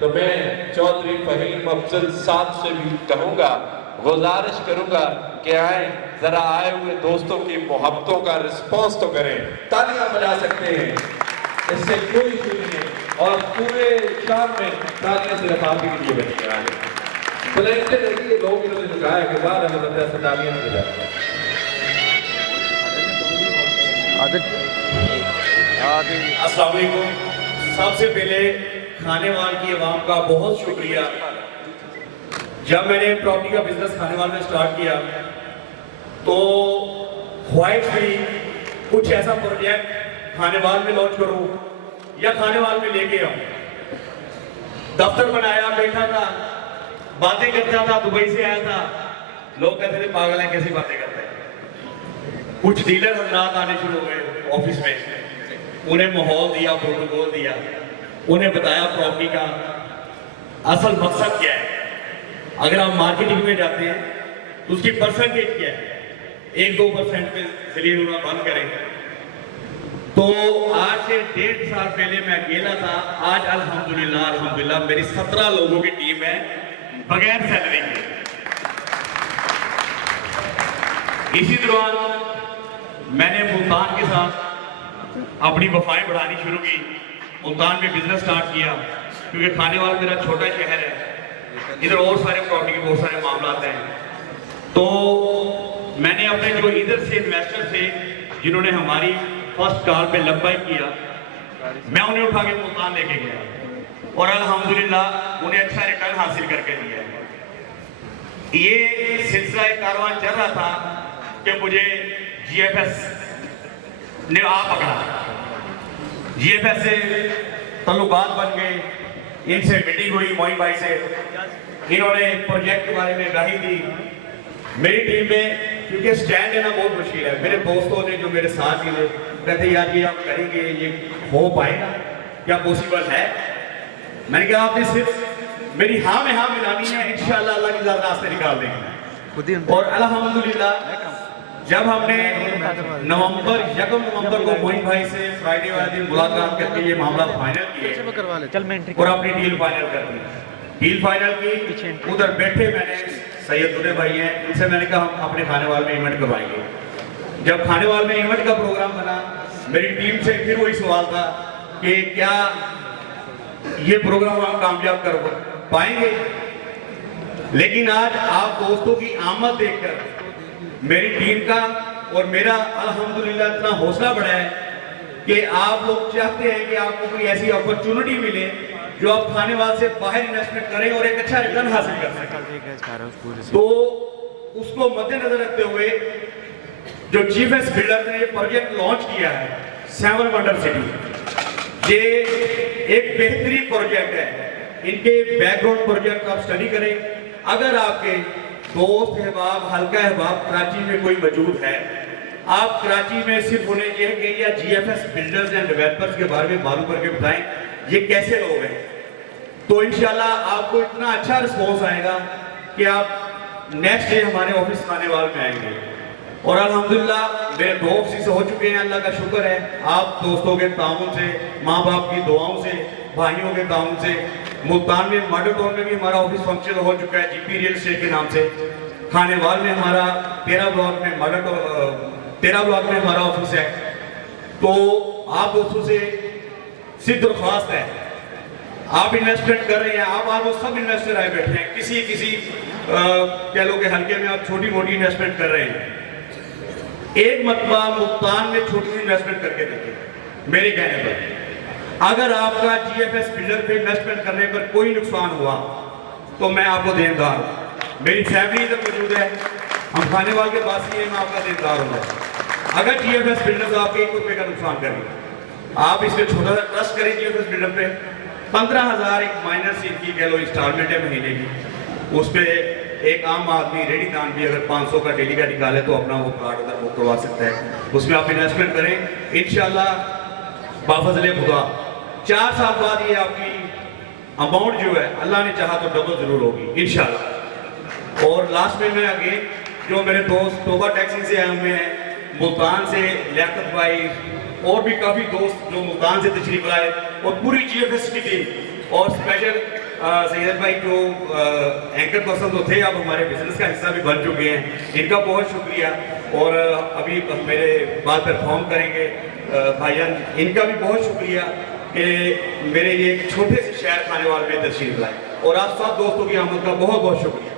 तो मैं चौधरी फहीम अफजल साहब से भी कहूँगा, गुजारिश करूँगा कि आए, जरा आए हुए दोस्तों की मोहब्बतों का रिस्पॉन्स तो करें। तालियां बजा सकते हैं, इससे कोई इशू नहीं है। और पूरे शाम में तालियां सिर्फ आप ही के लिए बनी आए। टैलेंटेड है कि लोग इन्होंने जो कहा है कि बाद में बंदा से तालियां नहीं बजाता। अस्सलाम वालेकुम। सबसे पहले खानेवाल की आवाम का बहुत शुक्रिया। जब मैंने प्रॉपर्टी का बिजनेस खानेवाल में स्टार्ट किया तो ख्वाहिश थी कुछ ऐसा प्रोजेक्ट खानेवाल में लॉन्च करूं या खानेवाल में लेके आऊं। दफ्तर बनाया, बैठा था, बातें करता था, दुबई से आया था, लोग कहते थे पागल है, कैसी बातें करते हैं। कुछ डीलर हजरात आने शुरू हो गए ऑफिस में, उन्हें माहौल दिया, प्रोटोकॉल दिया, उन्हें बताया प्रॉपर्टी का असल मकसद क्या है। अगर आप मार्केटिंग में जाते हैं तो उसकी परसेंटेज क्या है, 1-2% पे जलील होना बंद करें। तो आज से 1.5 साल पहले मैं अकेला था, आज अल्हम्दुलिल्लाह मेरी 17 लोगों की टीम है बगैर सैलरी के। इसी दौरान मैंने मुल्तान के साथ अपनी वफाएं बढ़ानी शुरू की, मुल्तान में बिजनेस स्टार्ट किया, क्योंकि खानेवाल मेरा छोटा शहर है, इधर और सारे प्रॉपर्टी के बहुत सारे मामला हैं। तो मैंने अपने जो इधर से इन्वेस्टर थे जिन्होंने हमारी फर्स्ट कॉल पे लब्बाइक किया, मैं उन्हें उठा के मुल्तान लेके गया और अल्हम्दुलिल्लाह उन्हें अच्छा रिटर्न हासिल करके दिया। ये सिलसिला कारवां चल रहा था कि मुझे GFS ने आ पकड़ा, GFS से तल्लुकात बन गए, इनसे मीटिंग हुई मोइन भाई से, इन्होंने प्रोजेक्ट के बारे में गाही दी मेरी टीम में, क्योंकि स्टैंड लेना बहुत मुश्किल है। मेरे दोस्तों ने जो मेरे साथ दिए कहते यार ये आप करेंगे, ये हो पाएगा क्या, पॉसिबल है? मैंने कहा आपने सिर्फ मेरी हाँ में हाँ मिलानी है, इंशाअल्लाह अल्लाह की रास्ते निकाल देंगे। और अल्हम्दुलिल्लाह जब हमने यकम नवंबर को मोइन भाई से फ्राइडे वाले दिन मुलाकात करके ये मामला फाइनल किया और अपनी डील फाइनल कर दी, डील फाइनल की, उधर बैठे मैंने सैयद भाई हैं, इनसे मैंने कहा हम अपने खानेवाल में इवेंट करवाएंगे। जब खानेवाल में इवेंट का प्रोग्राम बना, मेरी टीम से फिर वही सवाल था कि क्या ये प्रोग्राम हम कामयाब कर पाएंगे। लेकिन आज आप दोस्तों की आमद देखकर मेरी टीम का और मेरा अल्हम्दुलिल्लाह इतना हौसला बढ़ा है कि आप लोग चाहते हैं कि आपको कोई ऐसी अपॉर्चुनिटी मिले जो आप खानेवाल से बाहर इन्वेस्टमेंट करें और एक अच्छा रिटर्न हासिल कर सकें। तो उसको मद्देनजर रखते हुए जो GFS बिल्डर ने ये प्रोजेक्ट लॉन्च किया है 7 वंडर सिटी, ये एक बेहतरीन प्रोजेक्ट है। इनके बैकग्राउंड प्रोजेक्ट आप स्टडी करें। अगर आपके दोस्त अहबाब, हल्का अहबाब कराची में कोई मौजूद है, आप कराची में सिर्फ उन्हें यह कि या GFS बिल्डर्स एंड डेवलपर्स के बारे में मालूम करके बताएं ये कैसे लोग हैं, तो इंशाल्लाह आपको इतना अच्छा रिस्पॉन्स आएगा कि आप नेक्स्ट डे हमारे ऑफिस खानेवाल में आएंगे। और अल्हम्दुलिल्लाह मेरे 2 ऑफिस हो चुके हैं, अल्लाह का शुक्र है। आप दोस्तों के ताउन से, माँ बाप की दुआओं से, भाइयों के ताउन से, मुल्तान में मॉडल टाउन में भी हमारा ऑफिस फंक्शन हो चुका है GP रियल एस्टेट के नाम से। खानेवाल में हमारा 13 ब्लॉक में हमारा ऑफिस है। तो आप दोस्तों से सिर्फ दरख्वास्त है, आप इन्वेस्टमेंट कर रहे हैं, आप ऑलमोस्ट सब इन्वेस्टर आए बैठे हैं, किसी कह लो कि हल्के में आप छोटी मोटी इन्वेस्टमेंट कर रहे हैं, एक मरतबा मुल्तान में छोटी सी इन्वेस्टमेंट करके देखिए मेरे कहने पर। अगर आपका GFS बिल्डर पे इन्वेस्टमेंट करने पर कोई नुकसान हुआ तो मैं आपको देनदार हूं, मेरी फैमिली इधर मौजूद है, हम खानेवाल के पास ही है, मैं आपका देनदार हूँ। अगर GFS बिल्डर आपके 1 रुपये का नुकसान करें, आप इसमें छोटा सा ट्रस्ट करें GFS बिल्डर पे। 15,000 एक माइनर सी की कह लो इंस्टॉलमेंट है महीने की, उस पर एक आम आदमी रेडी दान भी अगर 500 का डेली का निकाले तो अपना वो प्लाट उधर बुक करवा सकता है। उसमें आप इन्वेस्टमेंट करें, इंशाल्लाह बाफजले खुदा 4 साल बाद ये आपकी अमाउंट जो है अल्लाह ने चाहा तो डबल जरूर होगी इंशाल्लाह। और लास्ट में मैं आगे जो मेरे दोस्त तोबा टैक्सी से आए हुए हैं, मुल्तान से लियाकत भाई और भी काफ़ी दोस्त जो मुल्तान से तशरीफ लाए और पूरी GFS की टीम और स्पेशल सैयद भाई जो एंकर पर्सन तो थे, अब हमारे बिजनेस का हिस्सा भी बन चुके हैं, इनका बहुत शुक्रिया। और अभी मेरे बाद परफॉर्म करेंगे भाईजान, इनका भी बहुत शुक्रिया कि मेरे ये छोटे से शहर खाने वाले में तशरीफ लाए, और आप सब दोस्तों की आमद का बहुत बहुत शुक्रिया।